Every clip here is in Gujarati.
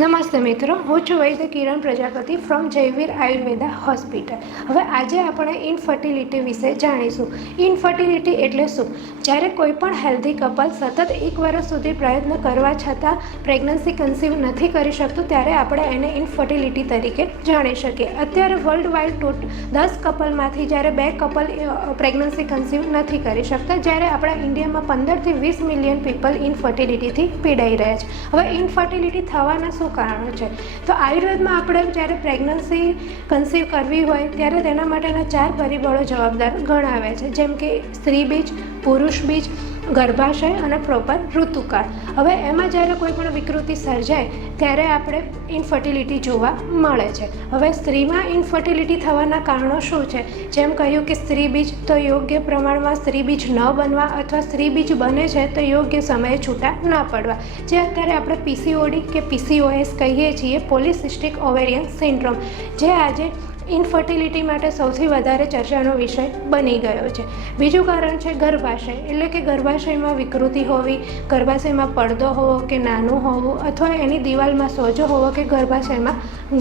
નમસ્તે મિત્રો, હું છું વૈદ્ય કિરણ પ્રજાપતિ ફ્રોમ જયવીર આયુર્વેદા હોસ્પિટલ. હવે આજે આપણે ઇનફર્ટિલિટી વિશે જાણીશું. ઇનફર્ટિલિટી એટલે શું? જ્યારે કોઈ પણ હેલ્ધી કપલ સતત 1 વર્ષ સુધી પ્રયત્ન કરવા છતાં પ્રેગ્નન્સી કન્સીવ નથી કરી શકતું, ત્યારે આપણે એને ઇનફર્ટિલિટી તરીકે જાણી શકીએ. અત્યારે વર્લ્ડ વાઇડ 10 કપલમાંથી જ્યારે 2 કપલ પ્રેગ્નન્સી કન્સીવ નથી કરી શકતા, જ્યારે આપણા ઇન્ડિયામાં 15 થી 20 મિલિયન પીપલ ઇનફર્ટિલિટીથી પીડાઈ રહ્યા છે. હવે ઇનફર્ટિલિટી થવાના શું કારણો છે? તો આયુર્વેદમાં આપણે જ્યારે પ્રેગ્નન્સી કન્સીવ કરવી હોય ત્યારે તેના માટેના 4 પરિબળો જવાબદાર ગણાવ્યા છે, જેમ કે સ્ત્રી બીજ, પુરુષ બીજ, ગર્ભાશય અને પ્રોપર ઋતુકાળ. હવે એમાં જ્યારે કોઈ પણ વિકૃતિ સર્જાય ત્યારે આપણે ઇનફર્ટિલિટી જોવા મળે છે. હવે સ્ત્રીમાં ઇનફર્ટિલિટી થવાના કારણો શું છે? જેમ કહ્યું કે સ્ત્રી બીજ, તો યોગ્ય પ્રમાણમાં સ્ત્રી બીજ ન બનવા અથવા સ્ત્રી બીજ બને છે તો યોગ્ય સમયે છૂટા ન પડવા, જે અત્યારે આપણે પીસીઓડી કે પીસીઓએસ કહીએ છીએ, પોલિસિસ્ટિક ઓવેરિયન સિન્ડ્રોમ, જે આજે ઇનફર્ટિલિટી માટે સૌથી વધારે ચર્ચાનો વિષય બની ગયો છે. બીજું કારણ છે ગર્ભાશય, એટલે કે ગર્ભાશયમાં વિકૃતિ હોવી, ગર્ભાશયમાં પડદો હોવો કે નાનું હોવું, અથવા એની દિવાલમાં સોજો હોવો કે ગર્ભાશયમાં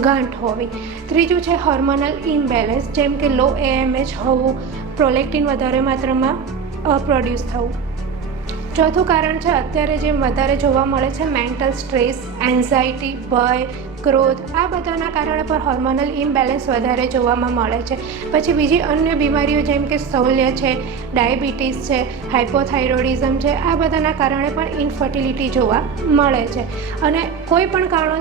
ગાંઠ હોવી. ત્રીજું છે હોર્મોનલ ઇમ્બેલેન્સ, જેમ કે લો AMH હોવું, પ્રોલેક્ટિન વધારે માત્રામાં પ્રોડ્યુસ થવું. ચોથું કારણ છે અત્યારે જે વધારે જોવા મળે છે મેન્ટલ સ્ટ્રેસ, એન્ઝાયટી, ભય, ક્રોધ. આ બધાના કારણે પણ હોર્મોનલ ઇમ્બેલેન્સ વધારે જોવામાં મળે છે. પછી બીજી અન્ય બીમારીઓ જેમ કે સ્થૌલ્ય છે, ડાયાબિટીસ છે, હાઇપોથાઇરોઇડિઝમ છે, આ બધાના કારણે પણ ઇનફર્ટિલિટી જોવા મળે છે. અને કોઈ પણ કારણો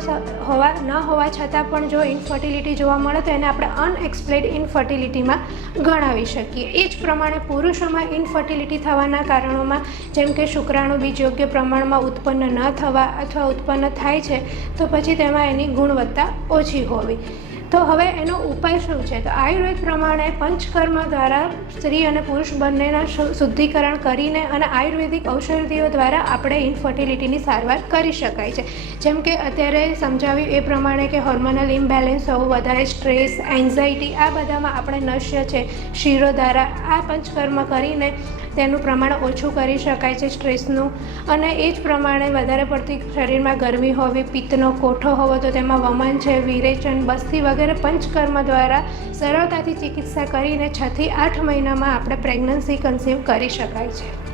ન હોવા છતાં પણ જો ઇનફર્ટિલિટી જોવા મળે તો એને આપણે અનએક્સપ્લેન્ડ ઇનફર્ટિલિટીમાં ગણાવી શકીએ. એ જ પ્રમાણે પુરુષોમાં ઇનફર્ટિલિટી થવાના કારણોમાં જેમ કે શુક્રાણુ બીજ યોગ્ય પ્રમાણમાં ઉત્પન્ન ન થવા અથવા ઉત્પન્ન થાય છે તો પછી તેમાં એની ગુણવત્તા ઓછી હોવી. તો હવે એનો ઉપાય શું છે? તો આયુર્વેદ પ્રમાણે પંચકર્મ દ્વારા સ્ત્રી અને પુરુષ બંનેના શુદ્ધિકરણ કરીને અને આયુર્વેદિક ઔષધિઓ દ્વારા આપણે ઇનફર્ટિલિટીની સારવાર કરી શકાય છે. જેમ કે અત્યારે સમજાવ્યું એ પ્રમાણે કે હોર્મોનલ ઇમ્બેલેન્સ હોવું, વધારે સ્ટ્રેસ, એન્ઝાયટી, આ બધામાં આપણે નશ્ય છે, શિરો દ્વારા આ પંચકર્મ કરીને તેનું પ્રમાણ ઓછું કરી શકાય છે સ્ટ્રેસનું. અને એ જ પ્રમાણે વધારે પડતી શરીરમાં ગરમી હોવી, પિત્તનો કોઠો હોવો તો તેમાં વમન છે, વિરેચન, બસ્તી વગેરે પંચકર્મ દ્વારા સરળતાથી ચિકિત્સા કરીને 6 થી 8 મહિનામાં આપણે પ્રેગ્નન્સી કન્સીવ કરી શકાય છે.